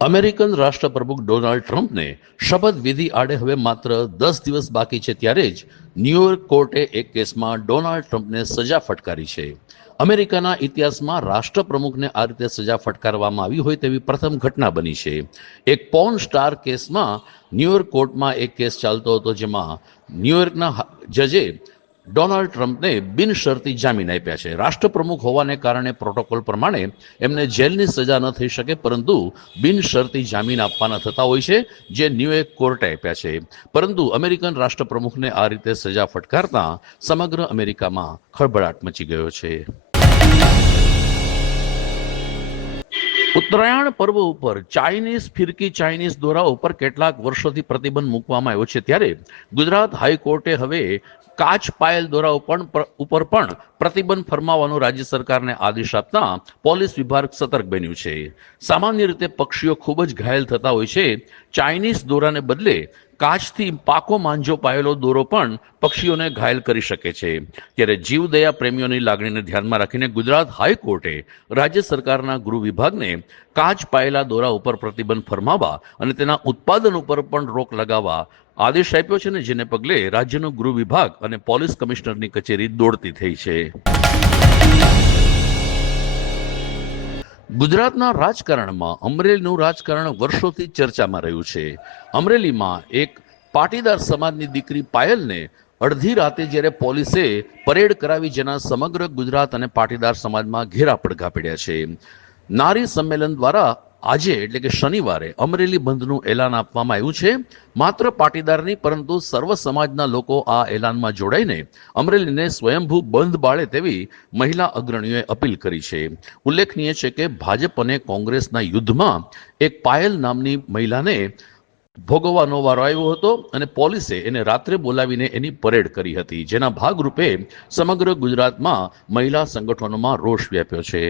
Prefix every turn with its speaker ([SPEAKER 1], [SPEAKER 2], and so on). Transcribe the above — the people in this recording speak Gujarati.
[SPEAKER 1] અમેરિકન રાષ્ટ્રપ્રમુખ ડોનાલ્ડ ટ્રમ્પને શપથવિધિ આડે હવે માત્ર દસ દિવસ બાકી છે ત્યારે જ ન્યુયોર્ક કોર્ટે એક કેસમાં ડોનાલ્ડ ટ્રમ્પને સજા ફટકારી છે. અમેરિકાના ઇતિહાસમાં રાષ્ટ્રપ્રમુખને આ રીતે સજા ફટકારવામાં આવી હોય તેવી પ્રથમ ઘટના બની છે. એક પોર્ન સ્ટાર કેસમાં ન્યુયોર્ક કોર્ટમાં એક કેસ ચાલતો હતો જેમાં ન્યુયોર્કના જજે ડોનાલ્ડ ટ્રમ્પને બિનશરતી જામીન આપ્યા છે. રાષ્ટ્રપ્રમુખ હોવાને કારણે પ્રોટોકોલ પ્રમાણે એમને જેલની સજા ન થઈ શકે, પરંતુ બિનશરતી જામીન આપવાના થતા હોય છે, જે ન્યૂયોર્ક કોર્ટે આપ્યા છે. પરંતુ અમેરિકન રાષ્ટ્રપ્રમુખને આ રીતે સજા ફટકારતા સમગ્ર અમેરિકામાં ખળભળાટ મચી ગયો છે. ઉત્તરાયણ પર્વ ઉપર ચાઇનીઝ ફિરકી ચાઇનીઝ દોરા ઉપર કેટલાક વર્ષોથી પ્રતિબંધ મૂકવામાં આવ્યો છે ત્યારે ગુજરાત હાઈકોર્ટે હવે કાચ પાયલ દોરા ઉપર પણ પ્રતિબંધ ફરમાવવાનો રાજ્ય સરકારને આદેશ આપતા પોલીસ વિભાગ સતર્ક બન્યું છે. સામાન્ય રીતે પક્ષીઓ ખૂબ જ ઘાયલ થતા હોય છે. ચાઇનીઝ દોરાને બદલે કાચથી પાકો માંજો પાયેલો દોરો પણ પક્ષીઓને ઘાયલ કરી શકે છે. ત્યારે જીવદયા પ્રેમીઓની લાગણીને ધ્યાનમાં રાખીને ગુજરાત હાઈકોર્ટે રાજ્ય સરકારના ગૃહ વિભાગને કાચ પાયેલા દોરા ઉપર પ્રતિબંધ ફરમાવવા અને તેના ઉત્પાદન ઉપર પણ રોક લગાવવા આદેશ આપ્યો છે ને જેને પગલે રાજ્યનો ગૃહ વિભાગ અને પોલીસ કમિશનરની કચેરી દોડતી થઈ છે. ગુજરાતના રાજકારણમાં અમરેલીનું રાજકારણ વર્ષોથી ચર્ચામાં રહ્યું છે. અમરેલીમાં એક પાટીદાર સમાજની દીકરી પાયલને અડધી રાતે જ્યારે પોલીસે પરેડ કરાવી જેના સમગ્ર ગુજરાત અને પાટીદાર સમાજમાં ઘેરા પડઘા પડ્યા છે. નારી સંમેલન દ્વારા આજે, એટલે કે શનિવારે, અમરેલી બંધનું એલાન આપવામાં આવ્યું છે. માત્ર પાટીદાર નહીં, પરંતુ સર્વ સમાજના લોકો આ એલાનમાં જોડાઈને અમરેલીને સ્વયંભૂ બંધ બાળે તેવી મહિલા અગ્રણીઓએ અપીલ કરી છે. ઉલ્લેખનીય છે કે ભાજપ અને કોંગ્રેસના યુદ્ધમાં એક પાયલ નામની મહિલાને ભોગવવાનો વારો આવ્યો હતો અને પોલીસે એને રાત્રે બોલાવીને એની પરેડ કરી હતી. જેના ભાગરૂપે સમગ્ર ગુજરાતમાં મહિલા સંગઠનોમાં રોષ વ્યાપ્યો છે.